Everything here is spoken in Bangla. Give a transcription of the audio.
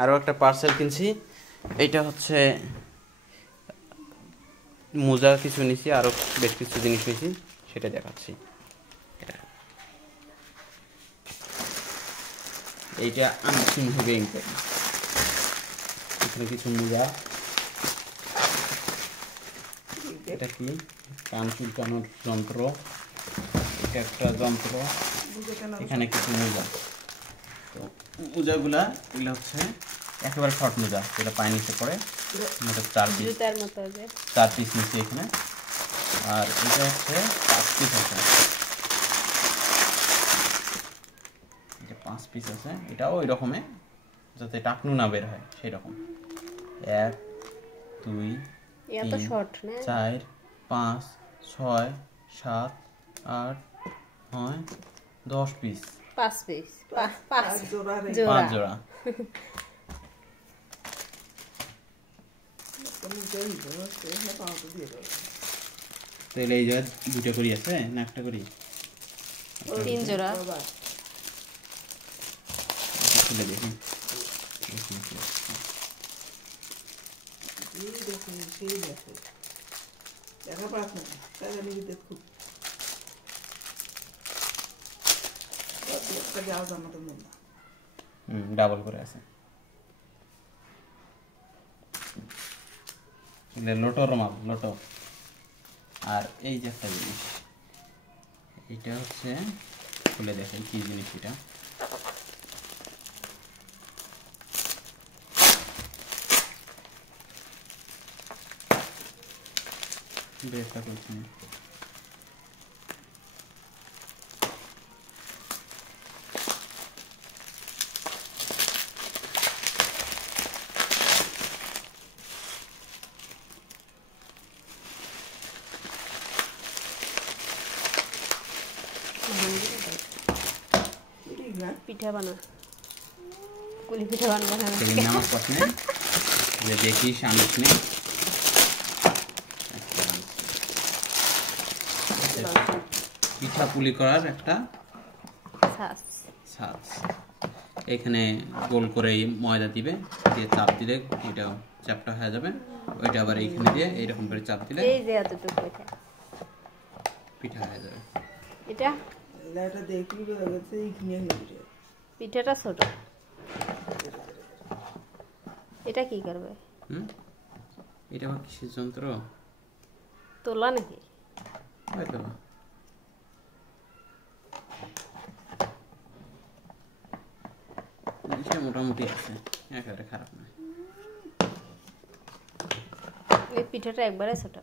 আরও একটা পার্সেল কিনছি। এইটা হচ্ছে মোজা কিছু নিছি, আরও বেশ কিছু জিনিস নিছি, সেটা দেখাচ্ছি। এইটা আনসিন হবে এখানে কিছু মোজা। এটা কি কান চুলকানোর যন্ত্র, এটা একটা যন্ত্র, এখানে কিছু মোজা। তো মোজাগুলা এগুলো হচ্ছে একেবারে শর্ট মোজা, যেটা পায়ে নিচে পড়ে, মোটা 4 পিস নিচ্ছি এখানে। আর এটা হচ্ছে 5 পিস আছে, এটা 5 পিস আছে। এটাও ওই রকমই, যাতে টাকনু না বের হয় সেই রকম। 1 2 3 4 5 6 7 8 9 10 পিস, 5 পিস, 5 জোড়া। তাহলে এই জায়গায় 2টা করি আছে না, একটা করি? 3 জোড়া। খুলে দেখি। ডাবল করে আছে। লোটোর মাল, লোটো। আর এই যে একটা জিনিস, এটা হচ্ছে খুলে দেখাই কি জিনিস এটা। বেরটা করছি পিঠা বানা, কুলি পিঠা বানাবো না। নামাজ পড়নে যে দেখি শামিস নেই। পিঠা পুলি করার একটা ছাঁচ। এখানে গোল করে ময়দা দিবে, দিয়ে চাপ দিলে এটা চাপটা হয়ে যাবে। ওইটা আবার এইখানে দিয়ে এইরকম করে চাপ দিলে এই যে এতটুকু পিঠা হয়ে যাবে। এটা পিঠাটা ছোট। এটা কি করবে? এটা আবার কিসের যন্ত্র? তোলা নাকি? হয়তো জিনিসটা মোটামুটি আছে, একেবারে খারাপ নয়। এই পিঠাটা একবারে ছোট।